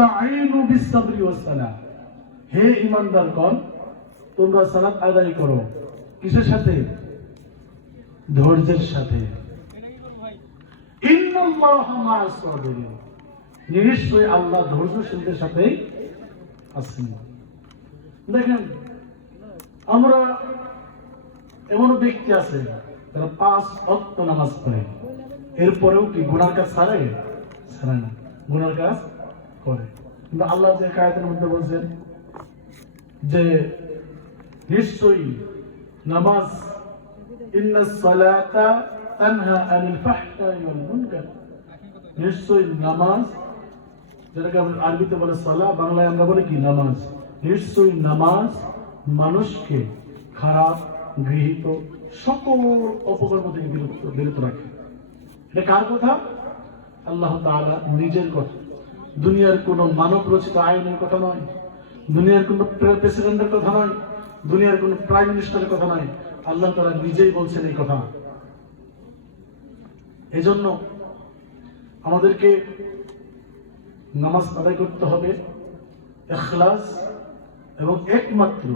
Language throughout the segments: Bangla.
ওয়াস্তাঈনু বিস-সাবরি ওয়াস-সালাহ, হে ঈমানদারগণ তোমরা সালাত আদায় করো কিসের সাথে? ধৈর্যের সাথে। ইন্নাল্লাহা মা'আস সাবিরিন, নিশ্চয়ই আল্লাহ ধৈর্যশীলদের সাথে আছেন। দেখেন, আমরা এমন ব্যক্তি আছে যারা 5 ওয়াক্ত নামাজ পড়ে, এরপরেও কি গুনার কাজ ছাড়ে না, গুনার কাজ করে। কিন্তু আল্লাহ যে আয়াতের মধ্যে বলছেন যে নিশ্চয়ই নামাজ ইন্নাস সালাতা তানহা আনিল ফাহশাই ওয়াল মুনকার, নিশ্চয়ই নামাজ, যেটাকে আমরা আরবিতে বলে সালাহ, বাংলায় আমরা বলি কি নামাজ, নিশ্চয়ই নামাজ মানুষকে খারাপ গৃহীত সকল অপকর্ম থেকে বিরত রাখে। এটা কার কথা? আল্লাহ তাআলা নিজের কথা। দুনিয়ার কোন মানব রচিত আইনের কথা নয়, দুনিয়ার কোন প্রেসিডেন্টের কথা নয়, দুনিয়ার কোন প্রাইম মিনিস্টারের কথা নয়, আল্লাহ তাআলা নিজেই বলছেন এই কথা। এই জন্য আমাদেরকে নামাজ আদায় করতে হবে ইখলাস এবং একমাত্র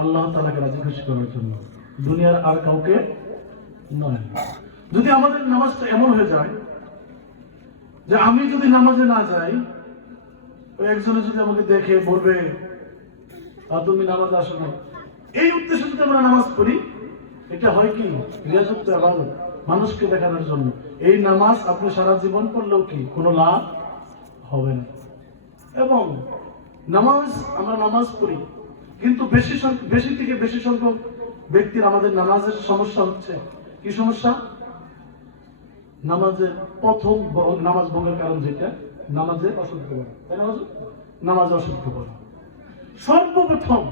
আল্লাহ তাআলাকে রাজি খুশি করার জন্য, দুনিয়ার আর কাউকে নয়। যদি আমাদের নামাজটা এমন হয়ে যায় যে আমি যদি নামাজে না যাই, ওই একজনে যদি আমাকে দেখে বলবে তুমি নামাজ আসো না, এই উদ্দেশ্যে যদি আমরা নামাজ পড়ি, এটা হয় কি রিয়াজত ইবাদত, মানুষকে দেখানোর জন্য। এই নামাজ আপনি সারা জীবন পড়লেও কি কোনো লাভ হবে না। এবং আমরা নামাজ পড়ি, কিন্তু বেশি থেকে বেশি সংখ্যক ব্যক্তির আমাদের নামাজের সমস্যা হচ্ছে কি সমস্যা? নামাজের প্রথম নামাজ ভঙ্গের কারণ যেটা, নামাজের অশুদ্ধ বলা, তাই না? নামাজ অশুদ্ধ বলা সর্বপ্রথম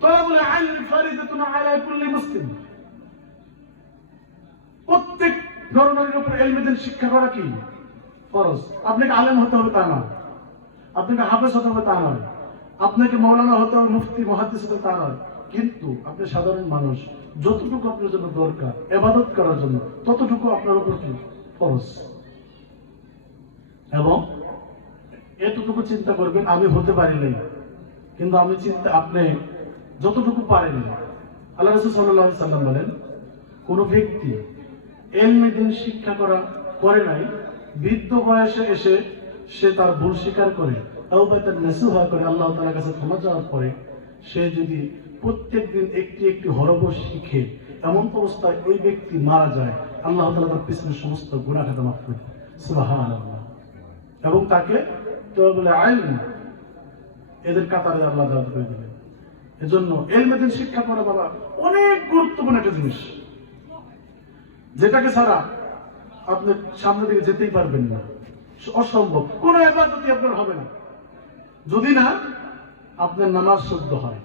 তালাবুল ইলম ফরিদাতুন আলা কুল্লি মুসলিম, প্রত্যেক নরনারীর উপর ইলমের শিক্ষা করা কি ফরজ। আপনাকে আলেম হতে হবে তা না, আপনাকে হাফেজ হতে হবে তা নয়, আপনাকে মাওলানা হতে হবে, মুফতি মুহাদ্দিস হতে হবে তা নয়, কিন্তু আপনি সাধারণ মানুষ, যতটুকু আপনার জন্য দরকার ইবাদত করার জন্য ততটুকু আপনার উপর কি ফরজ। এবং এতটুকু চিন্তা করবেন আমি হতে পারি নাই, কিন্তু আপনি যতটুকু পারেন। আল্লাহ রাসূল সাল্লাল্লাহু আলাইহি সাল্লাম বলেন, কোন ব্যক্তি ইলমে দ্বীন শিক্ষা করে নাই, বৃদ্ধ বয়সে এসে সে তার ভুল স্বীকার করে তাওবাতান নাসুহা করে আল্লাহ তাআলার কাছে ক্ষমা চাওয়ার পরে সে যদি প্রত্যেকদিন একটি একটি হরফ শিখে এমন অবস্থায় ওই ব্যক্তি মারা যায়, আল্লাহ তাআলা তার পিছনের সমস্ত গুনাহ খাতা মাফ করে দেন, সুবহানাল্লাহ। এবং তাকে তাওবাতুল ইলম এদের কাতারে আল্লাহ দাঁড় করে দেবেন। এজন্য ইলমে দ্বীন শিক্ষা করা বাবা অনেক গুরুত্বপূর্ণ একটা জিনিস, যেটাকে ছাড়া আপনি সামনের দিকে যেতেই পারবেন না, অসম্ভব। কোন ইবাদতই আপনার হবে না যদি না আপনার নামাজ শুদ্ধ হয়।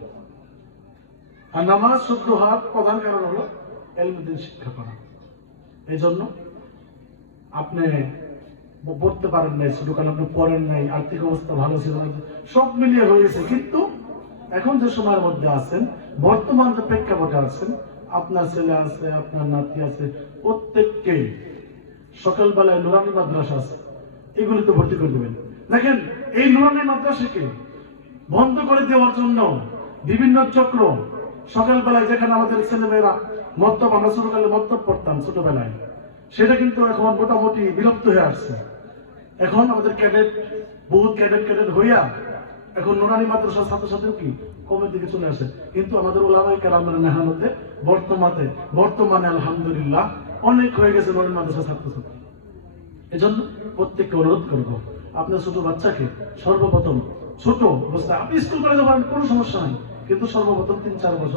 আর নামাজ শুদ্ধ হওয়ার প্রধান কারণ হলো ইলমে দ্বীন শিক্ষা করা। এই জন্য আপনি পড়তে পারেন নাই, ছোটকালে আপনি পড়েন নাই, আর্থিক অবস্থা ভালো ছিল না, সব মিলিয়ে হয়েছে, কিন্তু এখন যে সময়ের মধ্যে আছেন, বর্তমান যে প্রেক্ষাপটে আছেন, আপনার ছেলে আছে, আপনার নাতি আছে, প্রত্যেককে সকালবেলায় নুরানি মাদ্রাসা আছে, এগুলিতে ভর্তি করে দেবেন। দেখেন, এই নুরানি মাদ্রাসাকে বন্ধ করে দেওয়ার জন্য বিভিন্ন চক্র, সকালবেলায় যেখানে আমাদের ছেলেমেয়েরা মত্তব, আমরা ছোটকালে মত্তব পড়তাম ছোটবেলায়, সেটা কিন্তু এখন মোটামুটি বিলুপ্ত হয়ে আসছে। এখন আমাদের বহুত ক্যাডেট হইয়া এখন নুরানি মাদ্রাসার ছাত্রছাত্রী কি কমের দিকে চলে আসে। কিন্তু আমাদের উলামায়ে কেরামের মেহনতে বর্তমানে আলহামদুলিল্লাহ অনেক হয়ে গেছে নুরানি মাদ্রাসার ছাত্রছাত্রী। এজন্য প্রত্যেককে অনুরোধ করবো, আপনার ছোট বাচ্চাকে সর্বপ্রথম ছোট অবস্থায় আপনি স্কুল কলেজে পারেন, কোনো সমস্যা নাই, কিন্তু সর্বপ্রথম 3-4 বছর